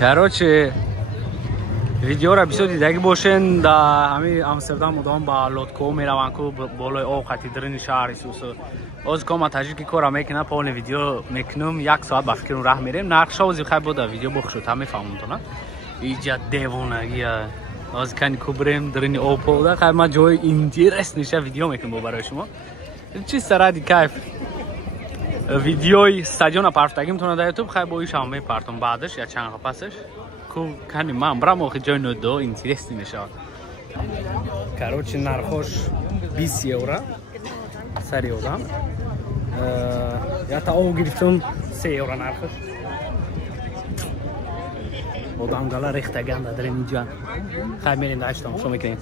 короче видеора бисёр дидаги бошен да ҳамин Амстердам мудом ба лодкаҳо мераванд ку болои об қатидрини шаҳри сусу оз кома таҷики кора мекунам поле видео мекунам 1 соат ба фикру раҳ мерем нархша ози хай бода видео бохшуд ҳаме фаҳмонтона иҷа девонагия оз кани кубрем дрини об бода хай ма ҷои интересниша видео мекунам барои шумо чиста ради кайф видеои стадиона партагим тона да ютуб хай бо ишам мепартам баъдаш я чанд пасаш ку кани ман брам охи ҷои нодо интересни мешавад короче нархош 20 евро сари одам ята ов гирифтам 3 евро нархош одам гала рехтаганда дарем инҷа хай мерем даштам шо мекунем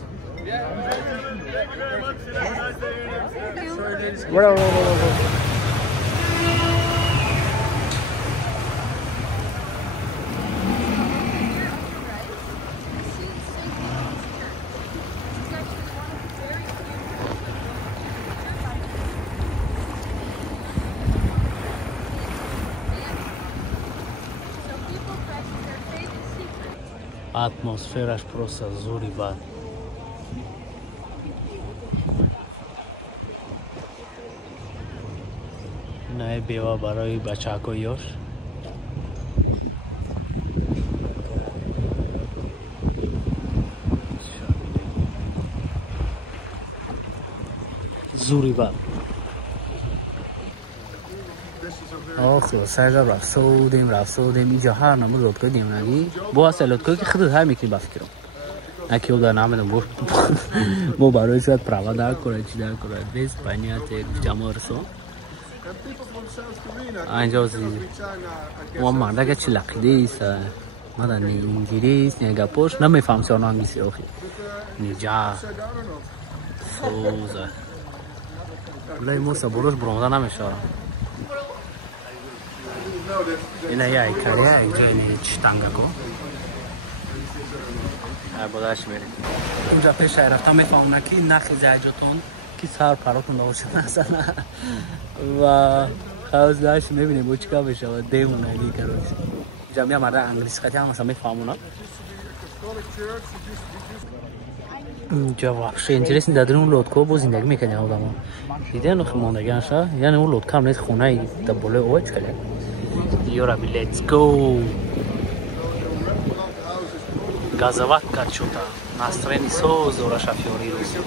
атмосфераш просто зури бад не бева барои бачаҳакои ёш зури бад сайра рафсудем инҷа ҳар намуд лодкаи демнагӣ бо аста лодкае ки худат ҳай мекунӣ ба фикрам наки ёда намедам бо барои шояд права дар кора чи дар кора без понятия ҷаморсо анҷа ва мардага чи лақидеист мада не инҷирист не гапош намефаҳмси он англиси охи ниҷа сӯза валаи мо саборош буромада намешавад ина яй каря ҷои читангако бодаш мерем инҷа пешай рафта мефаҳмона ки нахи заҷотон ки сар паротон давошад насана ва хаоздаш мебинем бо чика мешавад демонаги кароче ҷамия марда англиси хати ҳамаса мефаҳмона инҷа вообще интересни дадрин он лодкаҳо бо зиндагӣ мекардин одамо диден охи мондаганша яъне он лодкаам нет хонаи да болои ова чи кардем Юраби, let's go! Газоватка что-то. Настроение созора шофёры руси.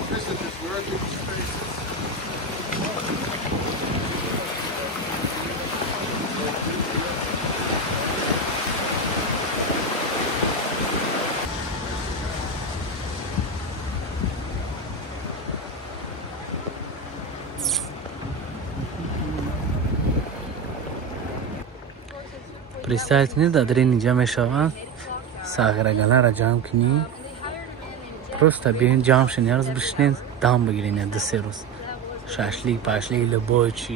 представьте не дадрин инҷа мешаванд сағирагалара ҷамъ кунӣ просто биёин ҷамъ шин ярӯз бишинен дам бигирин я 2-3 рӯз шашлик пашлик любой чи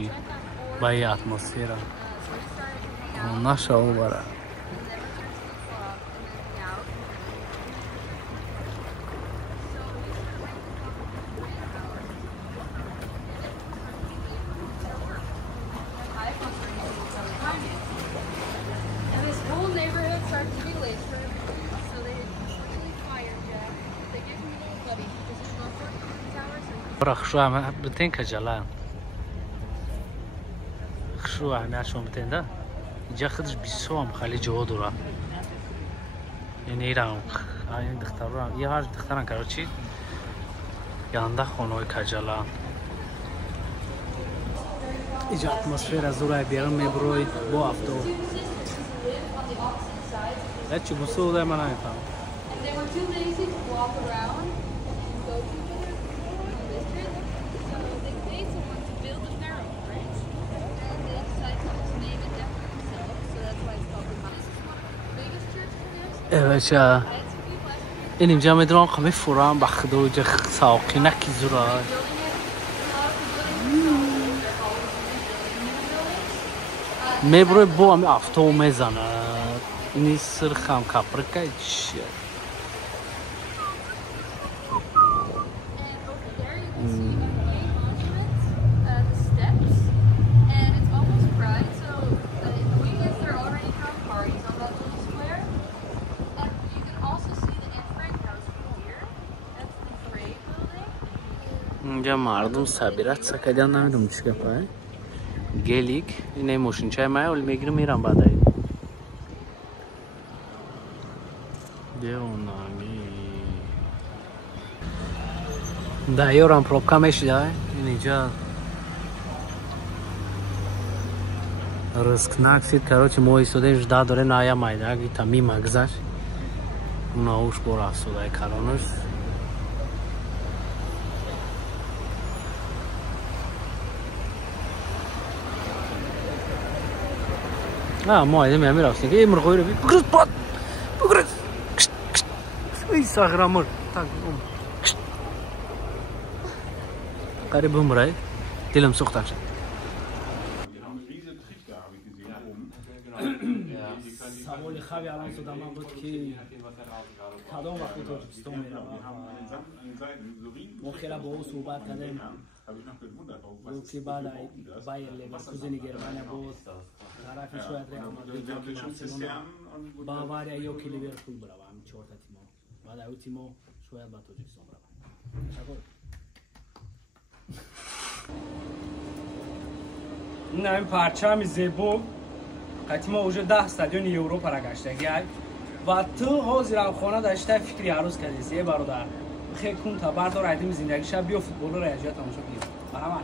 ба и атмосфера наша обара خشوع بتين كجلان خشوع ماشون بتين ده جا خدش بيسوم خلي جودورا يعني إيران این دختران یه هاش دختران کارچی یانده خونوی کجلان اینجا اتمسفر از دورای بیرون میبروید با افتو هیچی بسوده من نمیفهم بچه این اینجا میدونم خمی فوران بخدا و جه ساقی نکی زورای میبروی با همی افتو میزنه اینی سرخم کپرکه چیه اینجا مردم صبیرت سکیدن نمیدونم چی گپه گلیک اینه ماشینچه من ولی میگیرم میرم بعد این دیونامی دایورم پروبکا میشه اینجا رزقناک сид короче мо истодем жда доре наямайда аги тамим агзаш науш бор асудай каронаш мо айдем мерафтем ки мурғоиро бигриз пат бигриз ой саграмур так қариб умрай дилам сухташ سوال خوابی الان شدم من بود که کدام وقت تاجیکستان میرم ما خیلی با او صحبت کردیم بود که بعد بایر لیورکوزن گرمانیا بود طرفی شاید رئال مادرید باواریا یا که لیورپول بروم چهار تا تیم بعد او تیم شاید با تاجیکستان بروم این همین پرچم زیبا قطعی ما اوجه 10 استادیون یوروپا را گشتگی و تو حاضر خانه داشته فکری عروض کردی یه برادر خیلی کن تا بردار عدیم زندگی شب بیا فوتبال رو ریاضیات تماشا کنیم برام